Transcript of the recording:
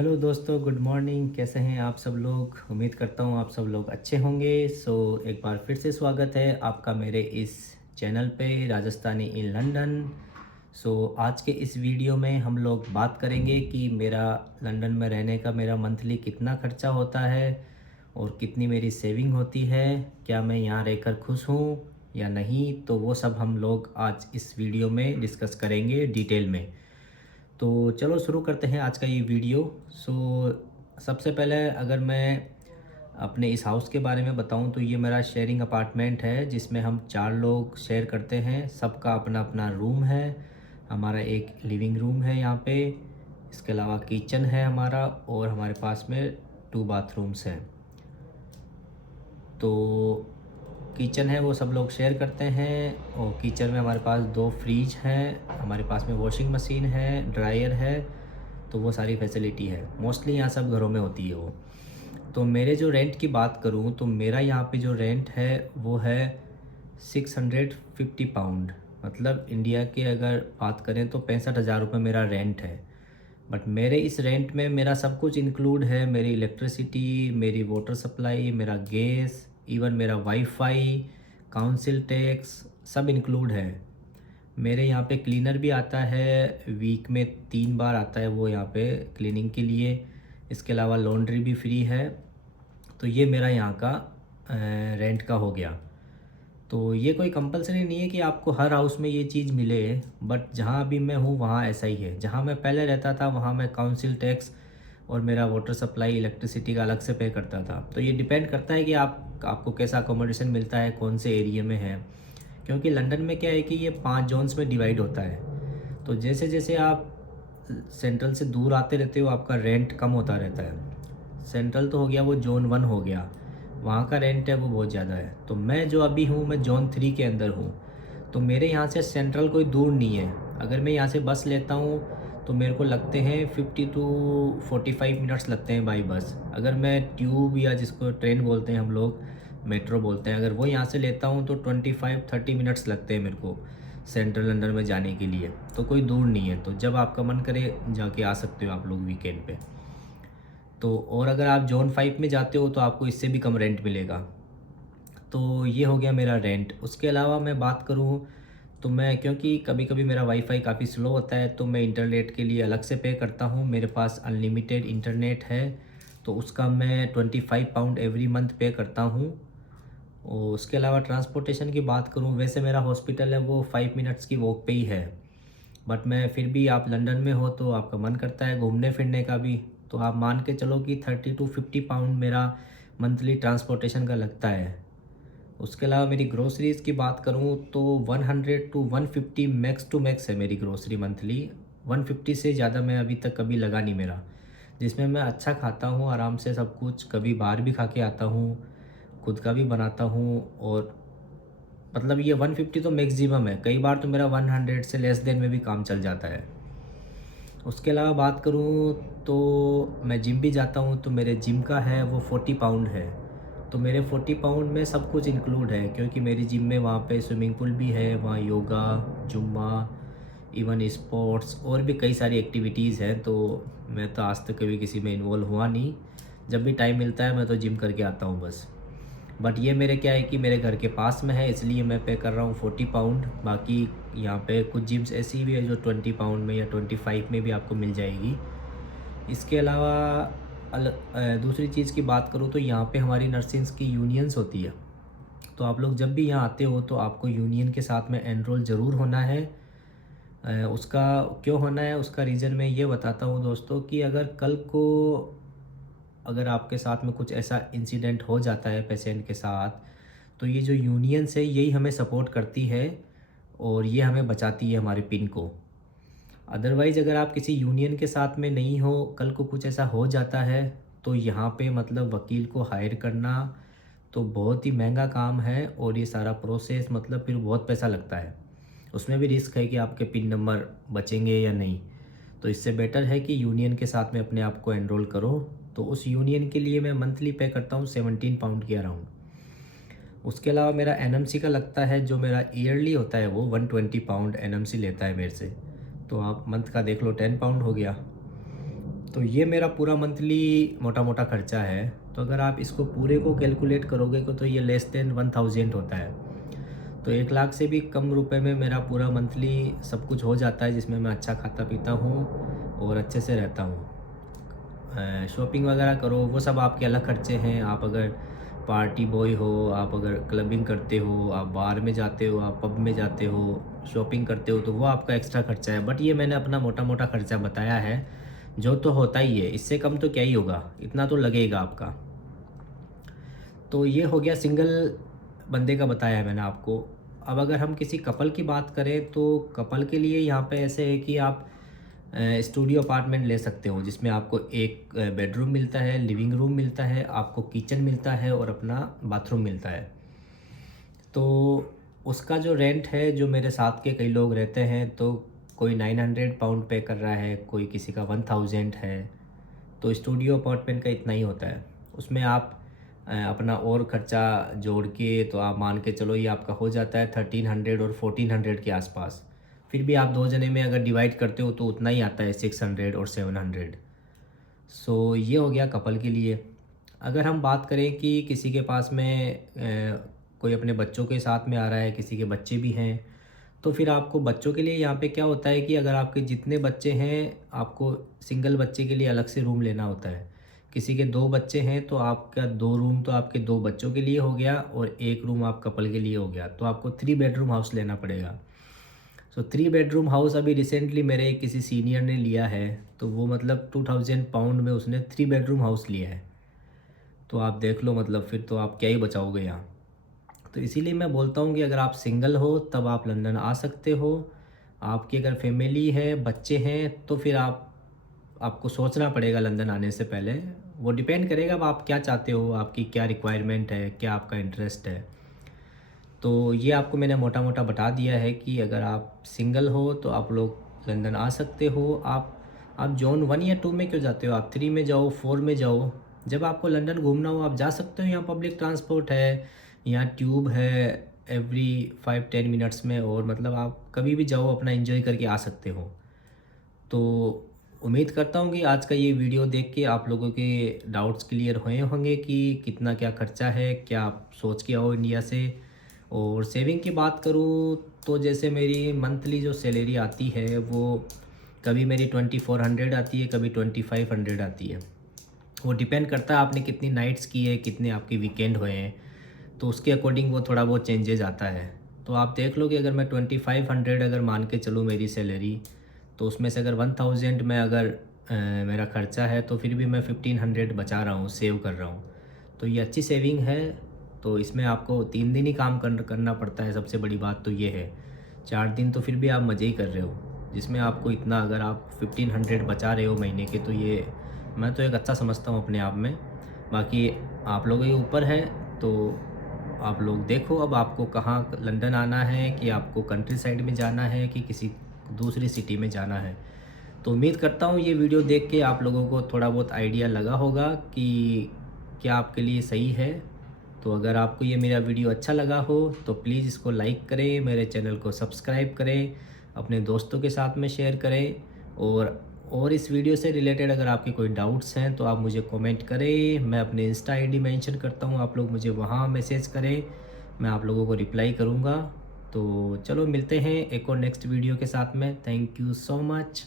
Hello दोस्तों, good morning. कैसे हैं आप सब लोग? उम्मीद करता हूँ आप सब लोग अच्छे होंगे। एक बार फिर से स्वागत है आपका मेरे इस चैनल पे राजस्थानी इन लंदन। आज के इस वीडियो में हम लोग बात करेंगे कि मेरा लंदन में रहने का मेरा मंथली कितना खर्चा होता है और कितनी मेरी सेविंग होती है। क्या मैं यहाँ रहकर खुश हूँ या नहीं, तो वो सब हम लोग आज इस वीडियो में डिस्कस करेंगे डिटेल में। तो चलो शुरू करते हैं आज का ये वीडियो। सो सबसे पहले अगर मैं अपने इस हाउस के बारे में बताऊं तो ये मेरा शेयरिंग अपार्टमेंट है जिसमें हम 4 लोग शेयर करते हैं। सबका अपना अपना रूम है। हमारा एक लिविंग रूम है यहाँ पे, इसके अलावा किचन है हमारा, और हमारे पास में 2 बाथरूम्स हैं। तो किचन है वो सब लोग शेयर करते हैं, और किचन में हमारे पास 2 फ्रिज हैं, हमारे पास में वॉशिंग मशीन है, ड्रायर है। तो वो सारी फैसिलिटी है, मोस्टली यहाँ सब घरों में होती है वो। तो मेरे जो रेंट की बात करूँ तो मेरा यहाँ पे जो रेंट है वो है 650 पाउंड। मतलब इंडिया के अगर बात करें तो 65,000 रुपये मेरा रेंट है। बट मेरे इस रेंट में मेरा सब कुछ इंक्लूड है। मेरी इलेक्ट्रिसिटी, मेरी वाटर सप्लाई, मेरा गैस, इवन मेरा वाईफाई, काउंसिल टैक्स, सब इंक्लूड है। मेरे यहाँ पे क्लीनर भी आता है, वीक में 3 बार आता है वो यहाँ पे क्लीनिंग के लिए। इसके अलावा लॉन्ड्री भी फ्री है। तो ये मेरा यहाँ का रेंट का हो गया। तो ये कोई कंपलसरी नहीं है कि आपको हर हाउस में ये चीज़ मिले, बट जहाँ अभी मैं हूँ वहाँ ऐसा ही है। जहाँ मैं पहले रहता था वहाँ मैं काउंसिल टैक्स और मेरा वाटर सप्लाई, इलेक्ट्रिसिटी का अलग से पे करता था। तो ये डिपेंड करता है कि आपको कैसा अकोमोडेशन मिलता है, कौन से एरिया में है। क्योंकि लंदन में क्या है कि ये 5 जोन्स में डिवाइड होता है। तो जैसे जैसे आप सेंट्रल से दूर आते रहते हो आपका रेंट कम होता रहता है। सेंट्रल तो हो गया, वो जोन 1 हो गया, वहाँ का रेंट है वो बहुत ज़्यादा है। तो मैं जो अभी हूँ मैं जोन 3 के अंदर हूँ। तो मेरे यहाँ से सेंट्रल कोई दूर नहीं है। अगर मैं यहाँ से बस लेता हूँ तो मेरे को लगते हैं 50 to 45 मिनट्स लगते हैं बाई बस। अगर मैं ट्यूब या जिसको ट्रेन बोलते हैं हम लोग, मेट्रो बोलते हैं, अगर वो यहाँ से लेता हूँ तो 25-30 मिनट्स लगते हैं मेरे को सेंट्रल लंदन में जाने के लिए। तो कोई दूर नहीं है। तो जब आपका मन करे जाके आ सकते हो आप लोग वीकेंड पे। तो और अगर आप जोन 5 में जाते हो तो आपको इससे भी कम रेंट मिलेगा। तो ये हो गया मेरा रेंट। उसके अलावा मैं बात करूँ तो मैं, क्योंकि कभी कभी मेरा वाईफाई काफ़ी स्लो होता है तो मैं इंटरनेट के लिए अलग से पे करता हूँ। मेरे पास अनलिमिटेड इंटरनेट है तो उसका मैं 25 पाउंड एवरी मंथ पे करता हूँ। और उसके अलावा ट्रांसपोर्टेशन की बात करूँ, वैसे मेरा हॉस्पिटल है वो 5 मिनट्स की वॉक पे ही है। बट मैं फिर भी, आप लंदन में हो तो आपका मन करता है घूमने फिरने का भी, तो आप मान के चलो कि 30 to 50 पाउंड मेरा मंथली ट्रांसपोर्टेशन का लगता है। उसके अलावा मेरी ग्रोसरीज़ की बात करूँ तो 100 to 150 मैक्स टू मैक्स है मेरी ग्रोसरी मंथली। 150 से ज़्यादा मैं अभी तक कभी लगा नहीं मेरा, जिसमें मैं अच्छा खाता हूँ आराम से सब कुछ। कभी बाहर भी खा के आता हूँ, खुद का भी बनाता हूँ। और मतलब ये 150 तो मैक्सिमम है। कई बार तो मेरा 100 से लेस देन में भी काम चल जाता है। उसके अलावा बात करूँ तो मैं जिम भी जाता हूँ, तो मेरे जिम का है वो 40 पाउंड है। तो मेरे 40 पाउंड में सब कुछ इंक्लूड है, क्योंकि मेरी जिम में वहाँ पे स्विमिंग पूल भी है, वहाँ योगा, जुम्मा, इवन स्पोर्ट्स और भी कई सारी एक्टिविटीज़ हैं। तो मैं तो आज तक कभी किसी में इन्वॉल्व हुआ नहीं। जब भी टाइम मिलता है मैं तो जिम करके आता हूँ बस। बट ये मेरे क्या है कि मेरे घर के पास में है, इसलिए मैं पे कर रहा हूँ 40 पाउंड। बाकी यहाँ पे कुछ जिम्स ऐसी भी है जो 20 पाउंड में या 25 में भी आपको मिल जाएगी। इसके अलावा दूसरी चीज़ की बात करूँ तो यहाँ पे हमारी नर्सिंग्स की यूनियंस होती है। तो आप लोग जब भी यहाँ आते हो तो आपको यूनियन के साथ में एनरोल ज़रूर होना है। उसका क्यों होना है उसका रीज़न मैं ये बताता हूँ दोस्तों, कि अगर कल को अगर आपके साथ में कुछ ऐसा इंसिडेंट हो जाता है पेशेंट के साथ, तो ये जो यूनियंस है यही हमें सपोर्ट करती है और ये हमें बचाती है हमारे पिन को। अदरवाइज़ अगर आप किसी यूनियन के साथ में नहीं हो, कल को कुछ ऐसा हो जाता है, तो यहाँ पे मतलब वकील को हायर करना तो बहुत ही महंगा काम है। और ये सारा प्रोसेस मतलब फिर बहुत पैसा लगता है। उसमें भी रिस्क है कि आपके पिन नंबर बचेंगे या नहीं। तो इससे बेटर है कि यूनियन के साथ में अपने आप को एनरोल करो। तो उस यूनियन के लिए मैं मंथली पे करता हूँ 17 पाउंड के अराउंड। उसके अलावा मेरा एनएमसी का लगता है, जो मेरा ईयरली होता है वो 120 पाउंड एनएमसी लेता है मेरे से। तो आप मंथ का देख लो 10 पाउंड हो गया। तो ये मेरा पूरा मंथली मोटा मोटा खर्चा है। तो अगर आप इसको पूरे को कैलकुलेट करोगे तो ये लेस देन 1000 होता है। तो 1 लाख से भी कम रुपए में मेरा पूरा मंथली सब कुछ हो जाता है, जिसमें मैं अच्छा खाता पीता हूँ और अच्छे से रहता हूँ। शॉपिंग वगैरह करो वो सब आपके अलग खर्चे हैं। आप अगर पार्टी बॉय हो, आप अगर क्लबिंग करते हो, आप बार में जाते हो, आप पब में जाते हो, शॉपिंग करते हो, तो वो आपका एक्स्ट्रा खर्चा है। बट ये मैंने अपना मोटा मोटा खर्चा बताया है, जो तो होता ही है। इससे कम तो क्या ही होगा, इतना तो लगेगा आपका। तो ये हो गया सिंगल बंदे का बताया है मैंने आपको। अब अगर हम किसी कपल की बात करें तो कपल के लिए यहाँ पे ऐसे है कि आप स्टूडियो अपार्टमेंट ले सकते हो, जिसमें आपको एक बेडरूम मिलता है, लिविंग रूम मिलता है, आपको किचन मिलता है और अपना बाथरूम मिलता है। तो उसका जो रेंट है, जो मेरे साथ के कई लोग रहते हैं, तो कोई 900 पाउंड पे कर रहा है, कोई किसी का 1000 है। तो स्टूडियो अपार्टमेंट का इतना ही होता है। उसमें आप अपना और ख़र्चा जोड़ के तो आप मान के चलो ये आपका हो जाता है 1300 और 1400 के आसपास। फिर भी आप 2 जने में अगर डिवाइड करते हो तो उतना ही आता है, 600 और 700। सो ये हो गया कपल के लिए। अगर हम बात करें कि किसी के पास में कोई अपने बच्चों के साथ में आ रहा है, किसी के बच्चे भी हैं, तो फिर आपको बच्चों के लिए यहाँ पे क्या होता है कि अगर आपके जितने बच्चे हैं, आपको सिंगल बच्चे के लिए अलग से रूम लेना होता है। किसी के 2 बच्चे हैं तो आपका 2 रूम तो आपके 2 बच्चों के लिए हो गया और 1 रूम आप कपल के लिए हो गया। तो आपको 3 बेडरूम हाउस लेना पड़ेगा। सो 3 बेडरूम हाउस अभी रिसेंटली मेरे किसी सीनियर ने लिया है, तो वो मतलब 2000 पाउंड में उसने 3 बेडरूम हाउस लिया है। तो आप देख लो, मतलब फिर तो आप क्या ही बचाओगे यहाँ। तो इसीलिए मैं बोलता हूँ कि अगर आप सिंगल हो तब आप लंदन आ सकते हो। आपकी अगर फैमिली है, बच्चे हैं, तो फिर आपको सोचना पड़ेगा लंदन आने से पहले। वो डिपेंड करेगा अब आप क्या चाहते हो, आपकी क्या रिक्वायरमेंट है, क्या आपका इंटरेस्ट है। तो ये आपको मैंने मोटा मोटा बता दिया है कि अगर आप सिंगल हो तो आप लोग लंदन आ सकते हो। आप जोन 1 या 2 में क्यों जाते हो, आप 3 में जाओ, 4 में जाओ। जब आपको लंदन घूमना हो आप जा सकते हो। यहाँ पब्लिक ट्रांसपोर्ट है, यहाँ ट्यूब है एवरी 5-10 मिनट्स में, और मतलब आप कभी भी जाओ, अपना एंजॉय करके आ सकते हो। तो उम्मीद करता हूँ कि आज का ये वीडियो देख के आप लोगों के डाउट्स क्लियर हुए होंगे कि कितना क्या खर्चा है, क्या आप सोच के आओ इंडिया से। और सेविंग की बात करूँ तो जैसे मेरी मंथली जो सैलरी आती है वो कभी मेरी 2400 आती है, कभी 2500 आती है। वो डिपेंड करता है आपने कितनी नाइट्स की है, कितने आपके वीकेंड हुए हैं, तो उसके अकॉर्डिंग वो थोड़ा बहुत चेंजेस आता है। तो आप देख लो कि अगर मैं 2500 अगर मान के चलूँ मेरी सैलरी, तो उसमें से अगर 1000 में अगर मेरा ख़र्चा है, तो फिर भी मैं 1500 बचा रहा हूँ, सेव कर रहा हूँ। तो ये अच्छी सेविंग है। तो इसमें आपको 3 दिन ही काम करना पड़ता है, सबसे बड़ी बात तो ये है। 4 दिन तो फिर भी आप मज़े ही कर रहे हो, जिसमें आपको इतना अगर आप 1500 बचा रहे हो महीने के, तो ये मैं तो एक अच्छा समझता हूँ अपने आप में। बाकी आप लोगों के ऊपर है, तो आप लोग देखो अब आपको कहाँ लंदन आना है, कि आपको कंट्री साइड में जाना है, कि किसी दूसरी सिटी में जाना है। तो उम्मीद करता हूँ ये वीडियो देख के आप लोगों को थोड़ा बहुत आइडिया लगा होगा कि क्या आपके लिए सही है। तो अगर आपको ये मेरा वीडियो अच्छा लगा हो तो प्लीज़ इसको लाइक करें, मेरे चैनल को सब्सक्राइब करें, अपने दोस्तों के साथ में शेयर करें। और इस वीडियो से रिलेटेड अगर आपके कोई डाउट्स हैं तो आप मुझे कमेंट करें। मैं अपने इंस्टा आईडी मेंशन करता हूँ, आप लोग मुझे वहाँ मैसेज करें, मैं आप लोगों को रिप्लाई करूँगा। तो चलो मिलते हैं एक और नेक्स्ट वीडियो के साथ में। Thank you so much.